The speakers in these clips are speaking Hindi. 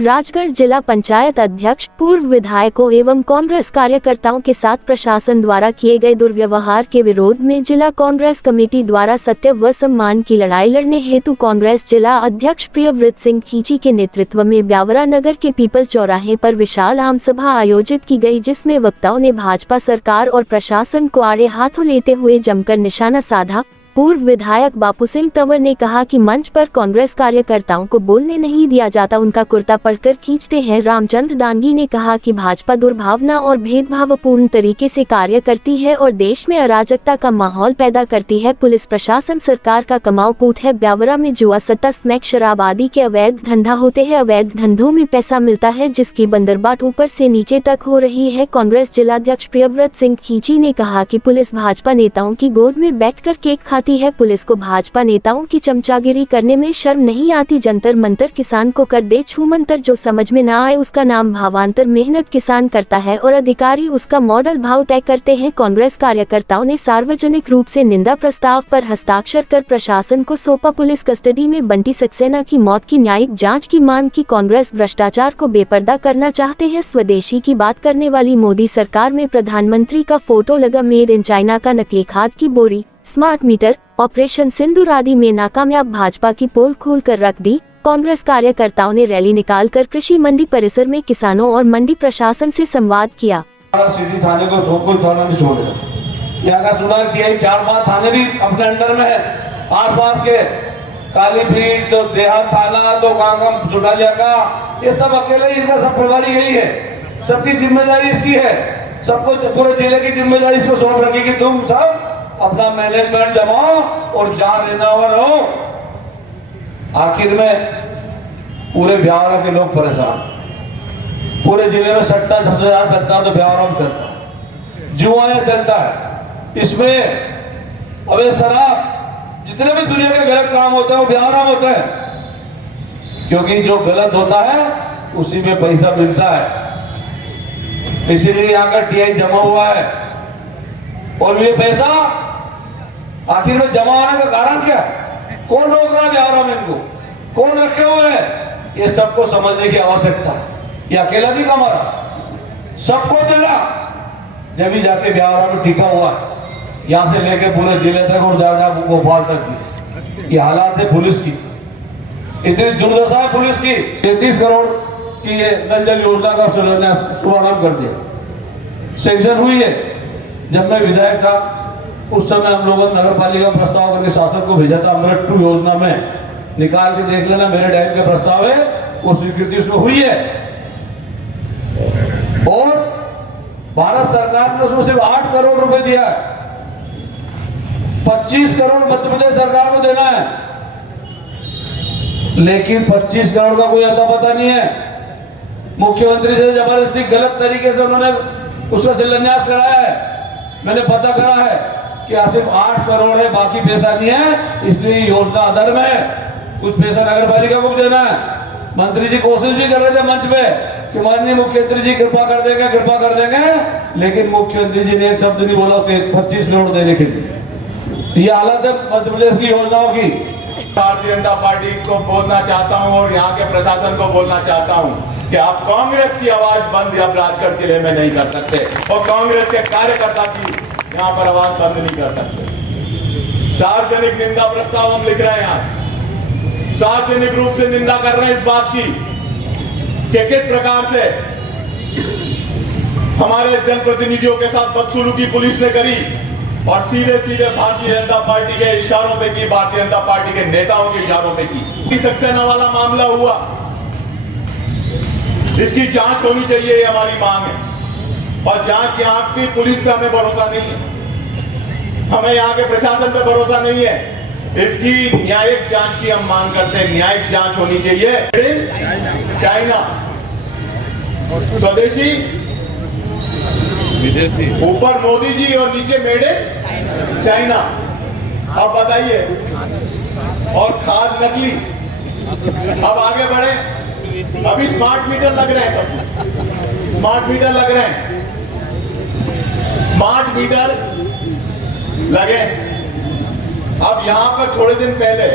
राजगढ़ जिला पंचायत अध्यक्ष, पूर्व विधायकों एवं कांग्रेस कार्यकर्ताओं के साथ प्रशासन द्वारा किए गए दुर्व्यवहार के विरोध में जिला कांग्रेस कमेटी द्वारा सत्य व सम्मान की लड़ाई लड़ने हेतु कांग्रेस जिला अध्यक्ष प्रियव्रत सिंह खींची के नेतृत्व में ब्यावरा नगर के पीपल चौराहे पर विशाल आम सभा आयोजित की गई, जिसमें वक्ताओं ने भाजपा सरकार और प्रशासन को आड़े हाथों लेते हुए जमकर निशाना साधा। पूर्व विधायक बापू सिंह तंवर ने कहा कि मंच पर कांग्रेस कार्यकर्ताओं को बोलने नहीं दिया जाता, उनका कुर्ता पकड़कर खींचते हैं। रामचंद्र दांगी ने कहा कि भाजपा दुर्भावना और भेदभावपूर्ण तरीके से कार्य करती है और देश में अराजकता का माहौल पैदा करती है। पुलिस प्रशासन सरकार का कमाऊ पूत है। ब्यावरा में जुआ, सट्टा, स्मैक, शराब आदि के अवैध धंधा होते हैं। अवैध धंधों में पैसा मिलता है, जिसकी बंदरबाट ऊपर से नीचे तक हो रही है। कांग्रेस जिलाध्यक्ष प्रियव्रत सिंह खींची ने कहा कि पुलिस भाजपा नेताओं की गोद में बैठकर केक खाती है। पुलिस को भाजपा नेताओं की चमचागिरी करने में शर्म नहीं आती। जंतर मंतर किसान को कर दे छूमंतर, जो समझ में ना आए उसका नाम भावांतर। मेहनत किसान करता है और अधिकारी उसका मॉडल भाव तय करते हैं। कांग्रेस कार्यकर्ताओं ने सार्वजनिक रूप से निंदा प्रस्ताव पर हस्ताक्षर कर प्रशासन को सौंपा। पुलिस कस्टडी में बंटी सक्सेना की मौत की न्यायिक जांच की मांग की। कांग्रेस भ्रष्टाचार को बेपर्दा करना चाहते हैं। स्वदेशी की बात करने वाली मोदी सरकार में प्रधानमंत्री का फोटो लगा। मेड इन चाइना का नकली खाद की बोरी, स्मार्ट मीटर, ऑपरेशन सिंदूर आदि में नाकामयाब भाजपा की पोल खोल कर रख दी। कांग्रेस कार्यकर्ताओं ने रैली निकालकर कृषि मंडी परिसर में किसानों और मंडी प्रशासन से संवाद किया। सिटी थाने को थोको थाना नहीं छोड़ेगा। यहाँ का सुना कि 4-5 थाने भी अपने अंडर में है। आसपास के कालीपीठ, तो देहात थाना, तो कांगम, चुटालिया का, ये सब अकेले ही, इनका सब प्रभारी यही है। सबकी जिम्मेदारी इसकी है। सबको पूरे जिले की जिम्मेदारी इसको सौंप रखी कि तुम सब अपना मैनेजमेंट जमाओ और जान लेना हो। आखिर में पूरे ब्यावरा के लोग परेशान। पूरे जिले में सट्टा सबसे ज्यादा चलता है तो ब्यावरा में चलता है, जुआ चलता है। इसमें अबे शराब, जितने भी दुनिया के गलत काम होते हैं वो ब्यावरा में होते हैं, क्योंकि जो गलत होता है उसी में पैसा मिलता है। इसीलिए यहाँ का टीआई जमा हुआ है। और ये पैसा आखिर में जमा होने का कारण क्या? कौन रोक रहा है ब्यावरा में? इनको कौन रखे हुए हैं? ये सबको समझने की आवश्यकता है। ये अकेला भी कमा रहा, सबको दे रहा, जब भी जाके ब्यावरा में टिका हुआ, यहां से लेके पूरे जिले तक और जा भोपाल तक भी। ये हालात है पुलिस की, इतनी दुर्दशा है पुलिस की। 33 करोड़ की ये नल जल योजना का शुभारंभ कर दिया, सैंक्शन हुई है। जब मैं विधायक था उस समय हम लोगों ने नगर पालिका प्रस्ताव करके शासन को भेजा था। अमृत 2 योजना में निकाल के देख लेना, मेरे टाइम के प्रस्ताव है, वो स्वीकृति उसमें हुई है। और भारत सरकार ने उसमें सिर्फ 8 करोड़ रुपए दिया है। 25 करोड़ मध्य प्रदेश सरकार को देना है, लेकिन 25 करोड़ का कोई अता पता नहीं है। मुख्यमंत्री से जबरदस्ती गलत तरीके से उन्होंने उसका शिलान्यास कराया है। मैंने पता करा है कि सिर्फ 8 करोड़ है, बाकी पैसा नहीं है। इसलिए योजना अधर में कुछ पैसा नगर पालिका को भी देना है। मंत्री जी कोशिश भी कर रहे थे मंच पे कि माननीय मुख्यमंत्री जी कृपा कर देंगे, लेकिन मुख्यमंत्री जी ने एक शब्द नहीं बोला 25 करोड़ देने के लिए। ये हालत है मध्य प्रदेश की योजनाओं की। भारतीय जनता पार्टी को बोलना चाहता हूं और यहाँ के प्रशासन को बोलना चाहता हूं कि आप कांग्रेस की आवाज बंद अब राजगढ़ जिले में नहीं कर सकते और कांग्रेस के कार्यकर्ता की यहाँ पर आवाज बंद नहीं कर सकते। सार्वजनिक निंदा प्रस्ताव हम लिख रहे हैं आज, सार्वजनिक रूप से निंदा कर रहे हैं इस बात की कि किस प्रकार से हमारे जनप्रतिनिधियों के साथ बदसलूकी पुलिस ने करी और सीधे सीधे भारतीय जनता पार्टी के इशारों पे की, भारतीय जनता पार्टी के नेताओं के इशारों पे की। सक्सेना वाला मामला हुआ, इसकी जांच होनी चाहिए, ये हमारी मांग है। और जांच यहाँ की पुलिस पे हमें भरोसा नहीं है, हमें यहाँ के प्रशासन पे भरोसा नहीं है। इसकी न्यायिक जांच की हम मांग करते हैं, न्यायिक जांच होनी चाहिए। चाइना, स्वदेशी, विदेशी, ऊपर मोदी जी और नीचे मेड इन चाइना। अब बताइए, और खाद नकली। अब आगे बढ़े, अभी स्मार्ट मीटर लग रहे हैं, सब स्मार्ट मीटर लग रहे हैं, स्मार्ट मीटर लगे। अब यहां पर थोड़े दिन पहले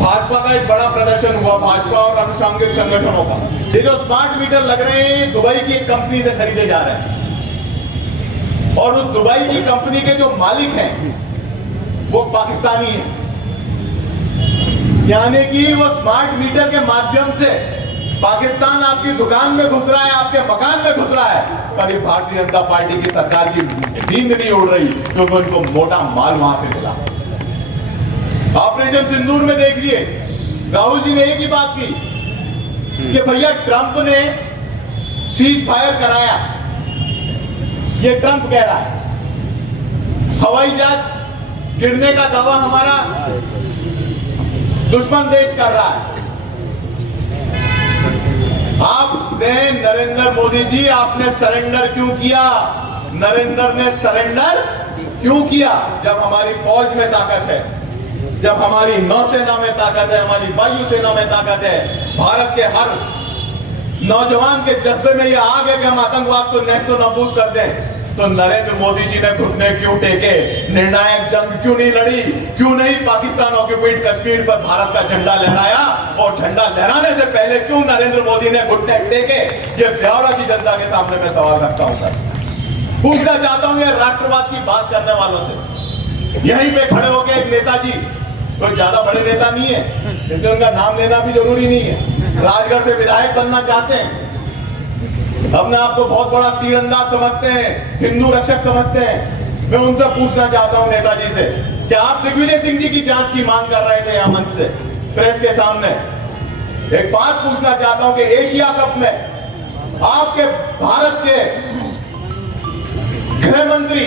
भाजपा का का एक बड़ा प्रदर्शन हुआ भाजपा और अनुषंगिक संगठनों का। ये जो स्मार्ट मीटर लग रहे हैं दुबई की एक कंपनी से खरीदे जा रहे हैं और उस दुबई की कंपनी के जो मालिक हैं वो पाकिस्तानी हैं, यानी कि वो स्मार्ट मीटर के माध्यम से पाकिस्तान आपकी दुकान में घुस रहा है, आपके मकान में घुस रहा है, पर ये भारतीय जनता पार्टी की सरकार की नींद नहीं उड़ रही क्योंकि उनको मोटा माल वहां पे मिला। ऑपरेशन सिंदूर में देख लिए राहुल जी ने एक ही बात की कि भैया ट्रंप ने सीज फायर कराया, ये ट्रंप कह रहा है। हवाई जहाज गिरने का दावा हमारा दुश्मन देश कर रहा है। आपने नरेंद्र मोदी जी आपने सरेंडर क्यों किया? नरेंद्र ने सरेंडर क्यों किया? जब हमारी फौज में ताकत है, जब हमारी नौसेना में ताकत है, हमारी वायुसेना में ताकत है, भारत के हर नौजवान के जज्बे में यह आग है कि हम आतंकवाद को नेस्तो नाबूद कर दें, तो नरेंद्र मोदी जी ने घुटने क्यों टेके? निर्णायक जंग क्यों नहीं लड़ी? क्यों नहीं पाकिस्तान ऑक्युपाइड कश्मीर पर भारत का झंडा लहराया? और झंडा लहराने से पहले क्यों नरेंद्र मोदी ने घुटने टेके? ये ब्यावरा की जनता के सामने मैं सवाल रखता हूं सर। पूछना चाहता हूं ये राष्ट्रवाद की बात करने वालों से, यहीं पे खड़े होकर एक नेताजी, कोई ज्यादा बड़े नेता नहीं है इसलिए उनका नाम लेना भी जरूरी नहीं है, राजगढ़ से विधायक बनना चाहते हैं, अपने आप को बहुत बड़ा तीरंदाज समझते हैं, हिंदू रक्षक समझते हैं। मैं उनसे पूछना चाहता हूं नेताजी से कि आप दिग्विजय सिंह जी की जांच की मांग कर रहे थे यहां मंच से प्रेस के सामने। एक बात पूछना चाहता हूं कि एशिया कप में आपके भारत के गृह मंत्री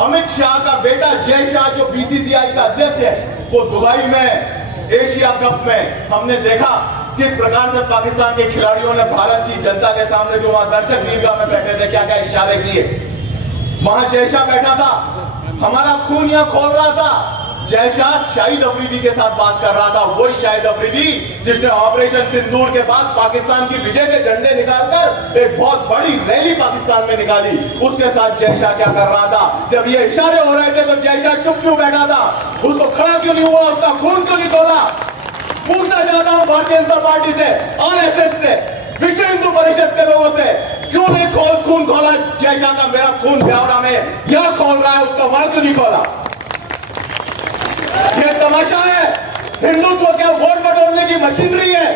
अमित शाह का बेटा जय शाह जो बीसीसीआई का अध्यक्ष है, वो दुबई में एशिया कप में हमने देखा किस प्रकार से पाकिस्तान के खिलाड़ियों ने भारत की जनता के सामने जो वहां दर्शक दीर्घा में बैठे थे क्या क्या इशारे किए। वहां जय शाह बैठा था, हमारा खून यहां खोल रहा था। जय शाह शाहिद अफरीदी के साथ बात कर रहा था, वही शाहिद अफरीदी जिसने ऑपरेशन सिंदूर के बाद पाकिस्तान की विजय के झंडे निकालकर एक बहुत बड़ी रैली पाकिस्तान में निकाली। उसके साथ जय शाह क्या कर रहा था? जब ये इशारे हो रहे थे तो जय शाह चुप क्यों बैठा था? उसको खड़ा क्यों नहीं हुआ? उसका खून क्यों नहीं खोला? पूछना चाहता हूं भारतीय जनता पार्टी से, आरएसएस से, विश्व हिंदू परिषद के लोगों से, क्यों नहीं खून खोला जय शाह का? मेरा खून ब्यावरा में यह खोल रहा है, उसका वहां क्यों नहीं खोला? ये तमाशा है। हिंदुत्व क्या वोट बटोरने की मशीनरी है?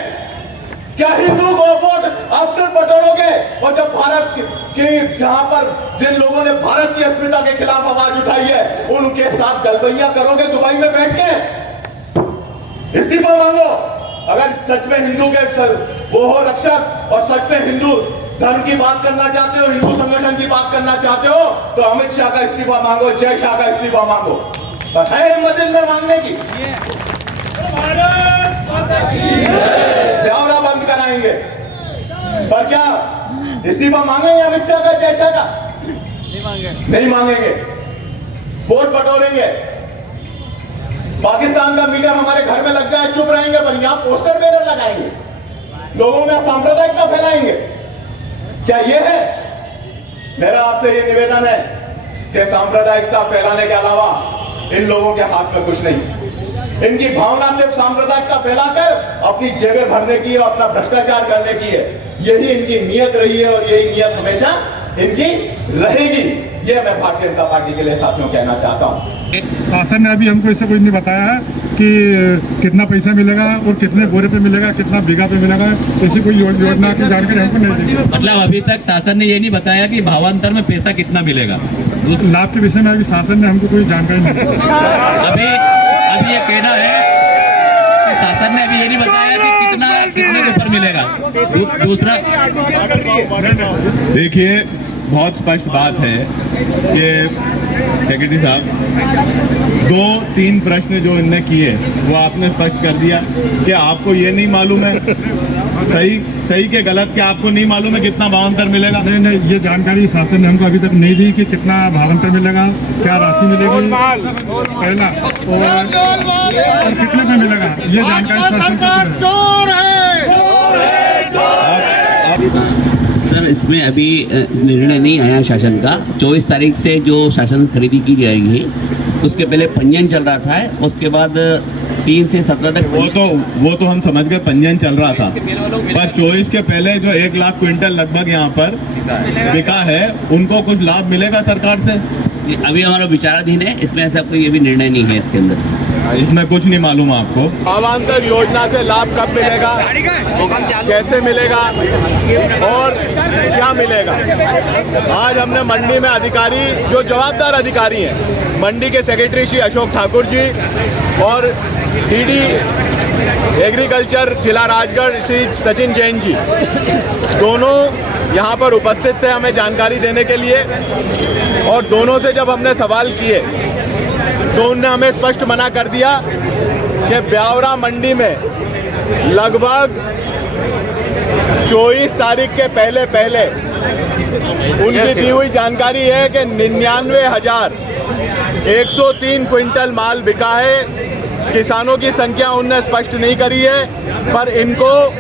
क्या हिंदू को वोट अफसर बटोरोगे? और जब भारत की जहां पर जिन लोगों ने भारत की अस्मिता के खिलाफ आवाज उठाई है उनके साथ गलबैया करोगे दुबई में बैठ के? इस्तीफा मांगो। अगर सच में हिंदू के वो हो रक्षक और सच में हिंदू धर्म की बात करना चाहते हो, हिंदू संगठन की बात करना चाहते हो, तो अमित शाह का इस्तीफा मांगो, जय शाह का इस्तीफा मांगो। पर है हिम्मत इनमें मांगने की? ब्यावरा बंद कराएंगे पर क्या इस्तीफा मांगेंगे अमित शाह का, जय शाह का? नहीं मांगेंगे। वोट बटोरेंगे। पाकिस्तान का मीडिया हमारे घर में लग जाए चुप रहेंगे, पर यहां पोस्टर बैनर लगाएंगे, लोगों में सांप्रदायिकता फैलाएंगे। क्या ये है? मेरा आपसे ये निवेदन है कि सांप्रदायिकता फैलाने के अलावा इन लोगों के हाथ में कुछ नहीं। इनकी भावना सिर्फ सांप्रदायिकता फैलाकर अपनी जेबें भरने की और अपना भ्रष्टाचार करने की है। यही इनकी नीयत रही है और यही नीयत हमेशा इनकी रहेगी। ये मैं भारतीय जनता पार्टी के लिए साथियों कहना चाहता हूँ। शासन ने अभी हमको इससे कुछ नहीं बताया है कि कितना पैसा मिलेगा और कितने बोरे पे मिलेगा, कितना बीघा पे मिलेगा, ऐसी कोई योजना की जानकारी हमको नहीं दी। मतलब अभी तक शासन ने ये नहीं बताया कि भावांतर में पैसा कितना मिलेगा। लाभ के विषय में अभी शासन ने हमको कोई जानकारी नहीं दी। अभी ये कहना है कि शासन ने अभी ये नहीं बताया कि कितने के ऊपर मिलेगा। दूसरा देखिए बहुत स्पष्ट बात है कि सेक्रेटरी साहब 2-3 प्रश्न जो इनने किए वो आपने स्पष्ट कर दिया कि आपको ये नहीं मालूम है सही के गलत के आपको नहीं मालूम है कितना भावांतर मिलेगा। नहीं, ये जानकारी शासन ने हमको अभी तक नहीं दी कि कितना भावांतर मिलेगा, क्या राशि मिलेगी पहला और कितने पे मिलेगा, ये जानकारी शासन को। सर इसमें अभी निर्णय नहीं आया शासन का। 24 तारीख से जो शासन खरीदी की जाएगी उसके पहले पंजीयन चल रहा था, उसके बाद 3 से 17 तक वो तो हम समझ गए, पंजीयन चल रहा था, पर 24 के पहले जो 1 लाख क्विंटल लगभग यहाँ पर बिका है, उनको कुछ लाभ मिलेगा सरकार से? अभी हमारा विचाराधीन है, इसमें ऐसा कोई अभी निर्णय नहीं है इसके अंदर। इसमें कुछ नहीं मालूम आपको। भावांतर योजना से लाभ कब मिलेगा, कैसे मिलेगा और क्या मिलेगा? आज हमने मंडी में अधिकारी, जो जवाबदार अधिकारी हैं, मंडी के सेक्रेटरी श्री अशोक ठाकुर जी और डीडी एग्रीकल्चर जिला राजगढ़ श्री सचिन जैन जी, दोनों यहाँ पर उपस्थित थे हमें जानकारी देने के लिए। और दोनों से जब हमने सवाल किए तो उन्होंने हमें स्पष्ट मना कर दिया कि ब्यावरा मंडी में लगभग 24 तारीख के पहले उनकी दी हुई जानकारी है कि 99,103 क्विंटल माल बिका है। किसानों की संख्या उनने स्पष्ट नहीं करी है, पर इनको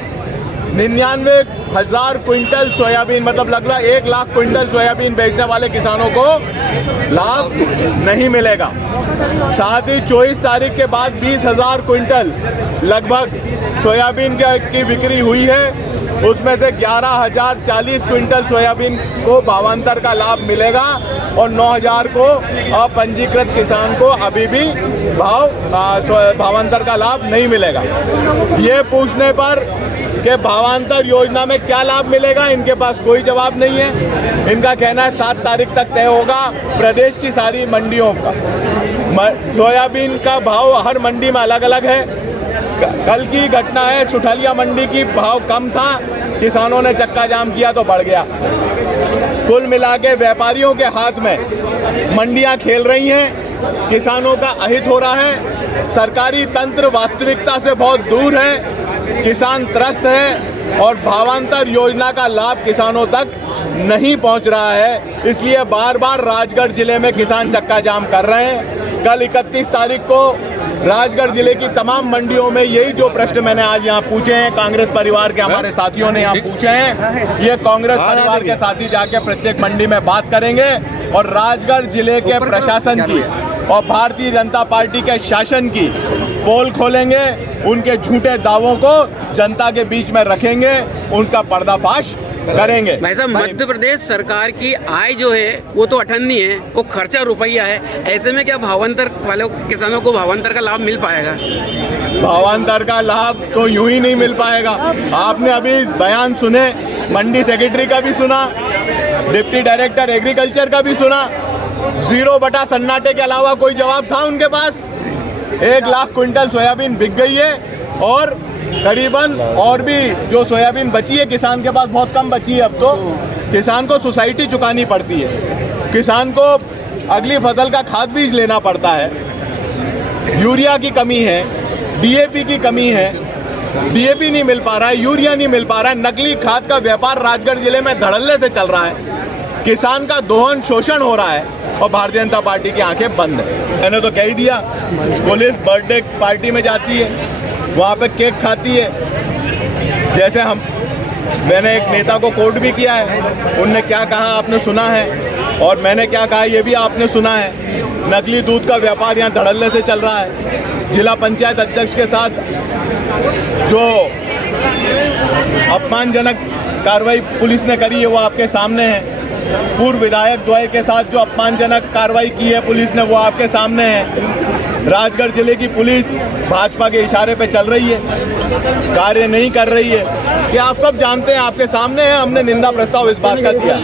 99,000 क्विंटल सोयाबीन, मतलब लगभग 1 लाख क्विंटल सोयाबीन बेचने वाले किसानों को लाभ नहीं मिलेगा। साथ ही 24 तारीख के बाद 20,000 क्विंटल लगभग सोयाबीन की बिक्री हुई है, उसमें से 11,040 क्विंटल सोयाबीन को भावांतर का लाभ मिलेगा और 9,000 को अपंजीकृत किसान को अभी भी भावांतर का लाभ नहीं मिलेगा। ये पूछने पर कि भावांतर योजना में क्या लाभ मिलेगा, इनके पास कोई जवाब नहीं है। इनका कहना है 7 तारीख तक तय होगा प्रदेश की सारी मंडियों का। सोयाबीन का भाव हर मंडी में अलग अलग है। कल की घटना है, सुठलिया मंडी की भाव कम था, किसानों ने चक्का जाम किया तो बढ़ गया। कुल मिला के व्यापारियों के हाथ में मंडियां खेल रही हैं, किसानों का अहित हो रहा है। सरकारी तंत्र वास्तविकता से बहुत दूर है, किसान त्रस्त है और भावांतर योजना का लाभ किसानों तक नहीं पहुंच रहा है। इसलिए बार बार राजगढ़ जिले में किसान चक्का जाम कर रहे हैं। कल 31 तारीख को राजगढ़ जिले की तमाम मंडियों में यही जो प्रश्न मैंने आज यहाँ पूछे हैं, कांग्रेस परिवार के हमारे साथियों ने यहाँ पूछे हैं, ये कांग्रेस परिवार के साथी जाके प्रत्येक मंडी में बात करेंगे और राजगढ़ जिले के प्रशासन की और भारतीय जनता पार्टी के शासन की पोल खोलेंगे, उनके झूठे दावों को जनता के बीच में रखेंगे, उनका पर्दाफाश करेंगे। भाई साहब, मध्य प्रदेश सरकार की आय जो है वो तो अठन्नी है, वो खर्चा रुपया है। ऐसे में क्या भावांतर वाले किसानों को भावांतर का लाभ मिल पाएगा? भावांतर का लाभ तो यूं ही नहीं मिल पाएगा। आपने अभी बयान सुने, मंडी सेक्रेटरी का भी सुना, डिप्टी डायरेक्टर एग्रीकल्चर का भी सुना। 0 बटा सन्नाटे के अलावा कोई जवाब था उनके पास? 1 लाख क्विंटल सोयाबीन बिक गई है और करीबन और भी जो सोयाबीन बची है किसान के पास बहुत कम बची है। अब तो किसान को सोसाइटी चुकानी पड़ती है, किसान को अगली फसल का खाद बीज लेना पड़ता है, यूरिया की कमी है, डीएपी की कमी है, डीएपी नहीं मिल पा रहा है, यूरिया नहीं मिल पा रहा है। नकली खाद का व्यापार राजगढ़ जिले में धड़ल्ले से चल रहा है, किसान का दोहन शोषण हो रहा है और भारतीय जनता पार्टी की आंखें बंद है। मैंने तो कह ही दिया, पुलिस बर्थडे पार्टी में जाती है, वहाँ पे केक खाती है। जैसे मैंने एक नेता को कोर्ट भी किया है, उनने क्या कहा आपने सुना है और मैंने क्या कहा ये भी आपने सुना है। नकली दूध का व्यापार यहाँ धड़ल्ले से चल रहा है। जिला पंचायत अध्यक्ष के साथ जो अपमानजनक कार्रवाई पुलिस ने करी है वो आपके सामने है। पूर्व विधायक द्वय के साथ जो अपमानजनक कार्रवाई की है पुलिस ने वो आपके सामने है। राजगढ़ जिले की पुलिस भाजपा के इशारे पे चल रही है, कार्य नहीं कर रही है, कि आप सब जानते हैं, आपके सामने है। हमने निंदा प्रस्ताव इस बात का दिया।